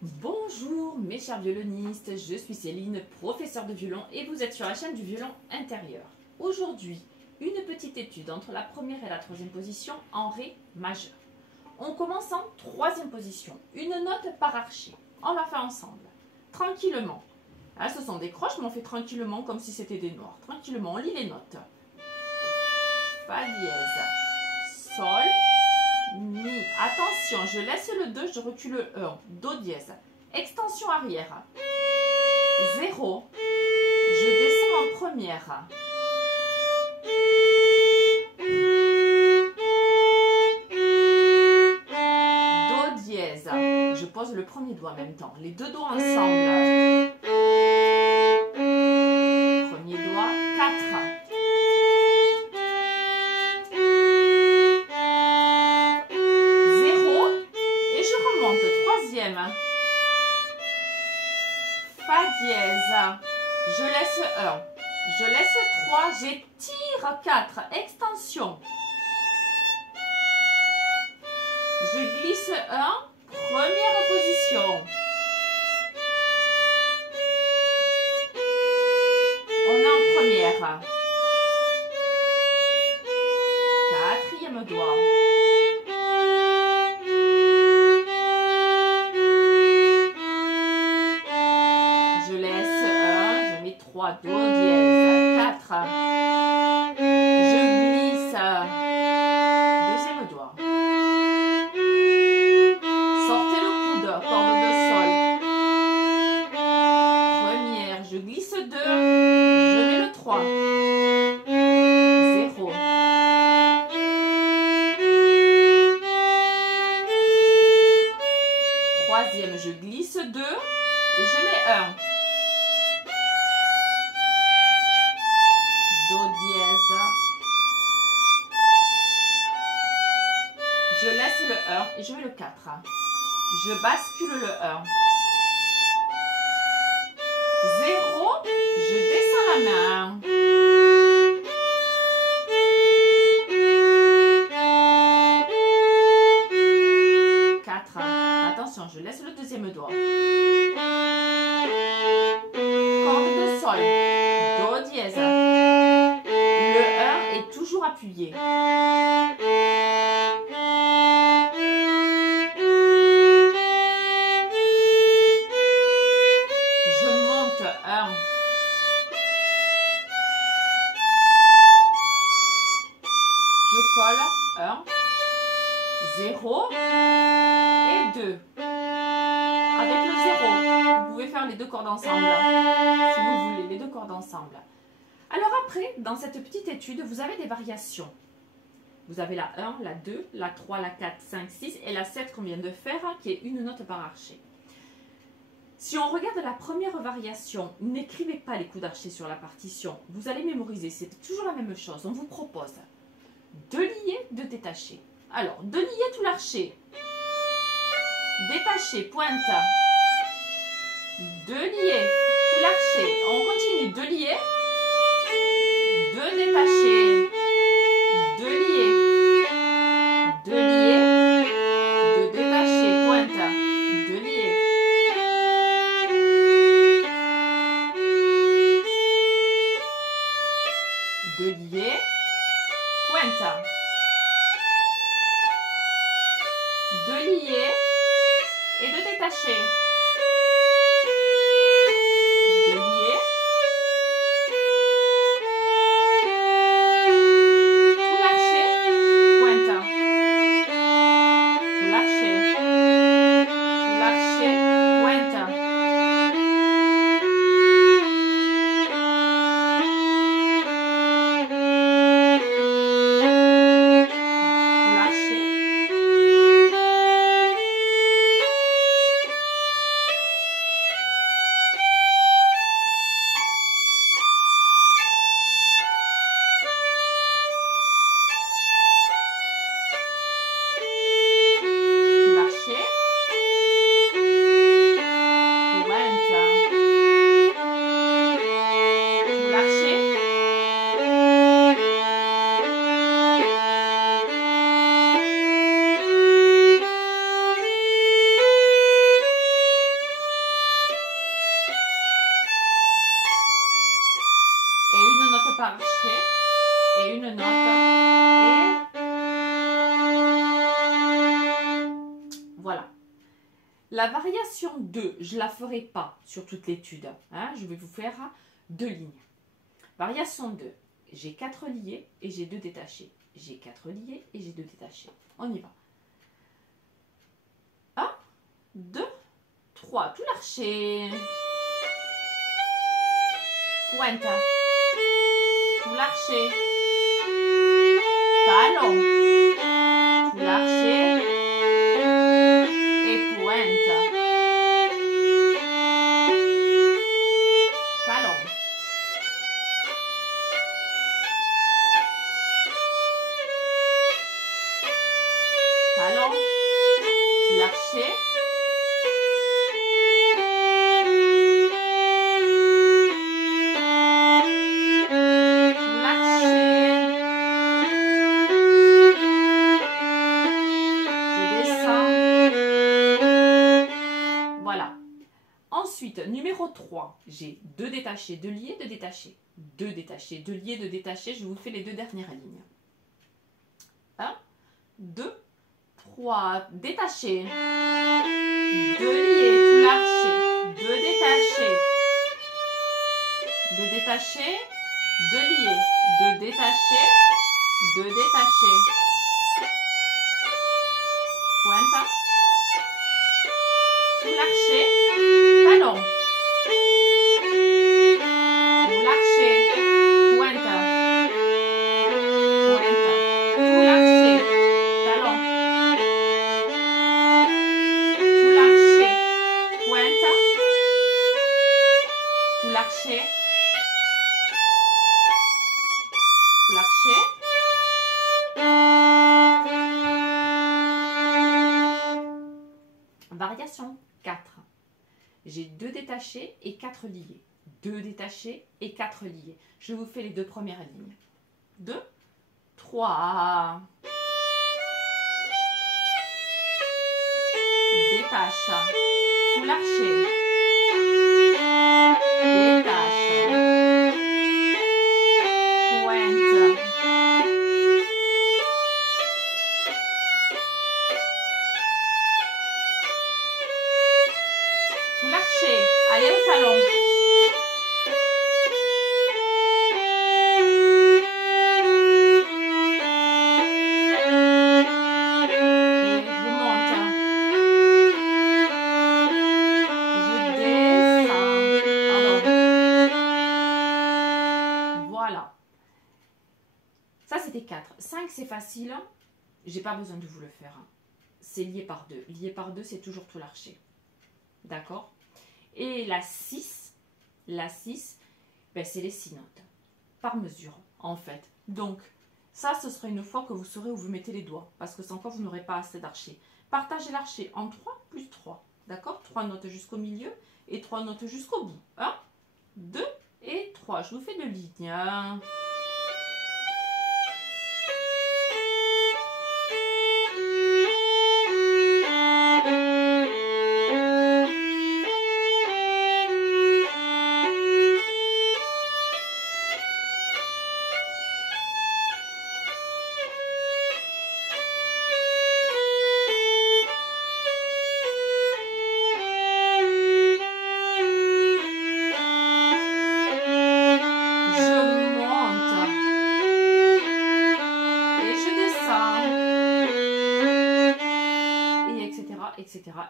Bonjour mes chers violonistes, je suis Céline, professeure de violon et vous êtes sur la chaîne du violon intérieur. Aujourd'hui, une petite étude entre la première et la troisième position en Ré majeur. On commence en troisième position, une note par archet. On la fait ensemble, tranquillement. Là, ce sont des croches, mais on fait tranquillement comme si c'était des noirs. Tranquillement, on lit les notes. Fa dièse, Sol, Mi. Attention, je laisse le 2, je recule le 1. Do dièse. Extension arrière. 0. Je descends en première. Do dièse. Je pose le premier doigt en même temps. Les deux doigts ensemble. Premier doigt. 4. Fa dièse, je laisse 1, je laisse 3, j'étire 4, extension. Je glisse 1, première position. On est en première. Quatrième doigt. Do dièse, 4, je glisse, deuxième doigt, sortez le coude, corde de sol, première, je glisse 2, je mets le 3, 0, troisième, je glisse 2 et je mets 1. Je laisse le 1 et je mets le 4. Je bascule le 1. 0, je descends la main. Attention, je laisse le deuxième doigt. Corde de sol. Do dièse. Le 1 est toujours appuyé. Je colle 1, 0 et 2. Avec le 0, vous pouvez faire les deux cordes ensemble, si vous voulez, les deux cordes ensemble. Alors après, dans cette petite étude, vous avez des variations. Vous avez la 1, la 2, la 3, la 4, 5, 6 et la 7 qu'on vient de faire, qui est une note par archet. Si on regarde la première variation, n'écrivez pas les coups d'archet sur la partition. Vous allez mémoriser, c'est toujours la même chose. On vous propose de lier, de détacher. Alors, de lier tout l'archet. Détacher, pointe. De lier tout l'archet. On continue de lier. De détacher. De lier. De lier. De détacher, pointe. De lier. De lier, pointe, de lier et de détacher, de lier, tout l'archet, pointe, tout l'archet, pointe. La variation 2, je ne la ferai pas sur toute l'étude. Hein, je vais vous faire 2 lignes. Variation 2, j'ai 4 liés et j'ai 2 détachés. J'ai 4 liés et j'ai 2 détachés. On y va. 1, 2, 3. Tout l'archer. Pointe. Tout l'archer. Talon. Tout l'archer. Et pointe. Talon. Talon. Tout l'archer. Ensuite, numéro 3, j'ai 2 détachés, 2 liés, 2 détachés. 2 détachés, 2 liés, 2 détachés. Je vous fais les 2 dernières lignes. 1, 2, 3. Détachés. 2 liés, tout l'archer. 2 détachés. 2 détachés. 2 liés. 2 détachés. 2 détachés. Pointe. Tout l'archer. Talon. Tout l'archer. Pointe. Pointe. Tout l'archer. Talon. Tout l'archer. Pointe. Tout l'archer. Tout l'archer. Variation 4. J'ai 2 détachés et 4 liés. 2 détachés et 4 liés. Je vous fais les 2 premières lignes. 2, 3. Détache. Tout l'archer. Détache. Pointe. Tout l'archer. Allez au talon. Ça, c'était 4. 5, c'est facile. J'ai pas besoin de vous le faire. C'est lié par 2. Lié par 2, c'est toujours tout l'archer. D'accord? Et la 6, ben, c'est les 6 notes. Par mesure, en fait. Donc, ça, ce sera une fois que vous saurez où vous mettez les doigts. Parce que sans quoi, vous n'aurez pas assez d'archer. Partagez l'archer en 3 plus 3. D'accord? 3 notes jusqu'au milieu et 3 notes jusqu'au bout. 1, 2 et 3. Je vous fais 2 lignes.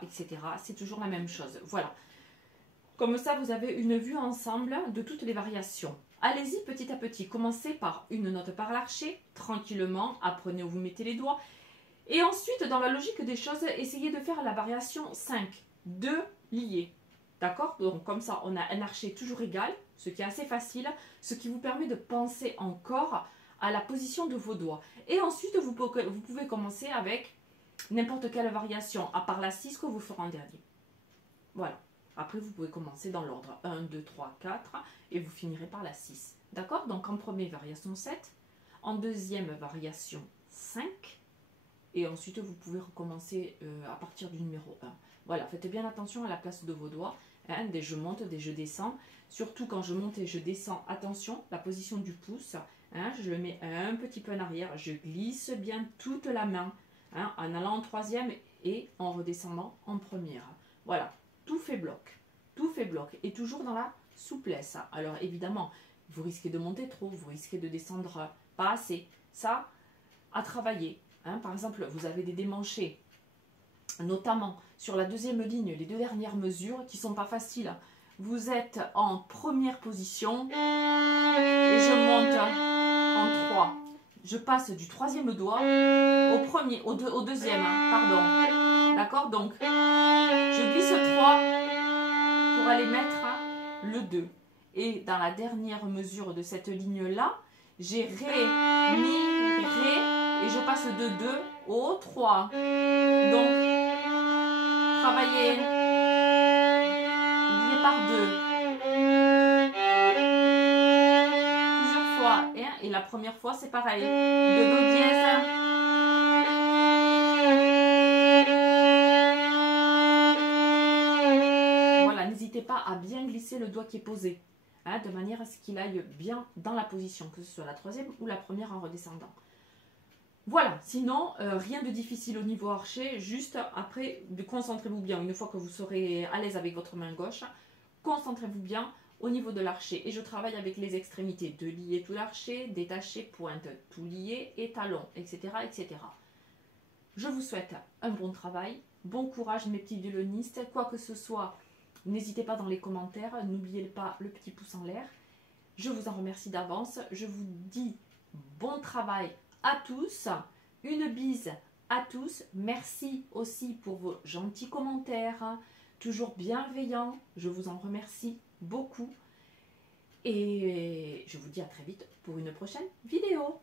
Etc. C'est toujours la même chose. Voilà. Comme ça, vous avez une vue ensemble de toutes les variations. Allez-y petit à petit. Commencez par une note par l'archer, tranquillement. Apprenez où vous mettez les doigts. Et ensuite, dans la logique des choses, essayez de faire la variation 5. 2 liés. D'accord? Donc, comme ça, on a un archer toujours égal, ce qui est assez facile, ce qui vous permet de penser encore à la position de vos doigts. Et ensuite, vous pouvez commencer avec n'importe quelle variation, à part la 6 que vous ferez en dernier. Voilà. Après, vous pouvez commencer dans l'ordre 1, 2, 3, 4 et vous finirez par la 6. D'accord? Donc, en première variation 7, en deuxième variation 5 et ensuite, vous pouvez recommencer à partir du numéro 1. Voilà, faites bien attention à la place de vos doigts. Hein, des je monte, des je descends. Surtout quand je monte et je descends, attention, la position du pouce. Hein, je le mets un petit peu en arrière. Je glisse bien toute la main. Hein, en allant en troisième et en redescendant en première. Voilà, tout fait bloc. Tout fait bloc. Et toujours dans la souplesse. Alors évidemment, vous risquez de monter trop, vous risquez de descendre pas assez. Ça, à travailler. Hein. Par exemple, vous avez des démanchés, notamment sur la deuxième ligne, les 2 dernières mesures qui sont pas faciles. Vous êtes en première position et je monte en 3. Je passe du 3e doigt au premier, au 2e, pardon. D'accord? Donc, je glisse 3 pour aller mettre le 2. Et dans la dernière mesure de cette ligne-là, j'ai Ré, Mi, Ré, et je passe de 2 au 3. Donc, travailler divisé par 2. Plusieurs fois. Et la première fois, c'est pareil. De Do dièse. N'hésitez pas à bien glisser le doigt qui est posé, hein, de manière à ce qu'il aille bien dans la position, que ce soit la 3e ou la première en redescendant. Voilà, sinon, rien de difficile au niveau archer, juste après, concentrez-vous bien, une fois que vous serez à l'aise avec votre main gauche, concentrez-vous bien au niveau de l'archer. Et je travaille avec les extrémités, de lier tout l'archer, détacher, pointe, tout lier, et talon, etc., etc. Je vous souhaite un bon travail, bon courage mes petits violonistes, quoi que ce soit. N'hésitez pas dans les commentaires, n'oubliez pas le petit pouce en l'air. Je vous en remercie d'avance. Je vous dis bon travail à tous. Une bise à tous. Merci aussi pour vos gentils commentaires, toujours bienveillants. Je vous en remercie beaucoup. Et je vous dis à très vite pour une prochaine vidéo.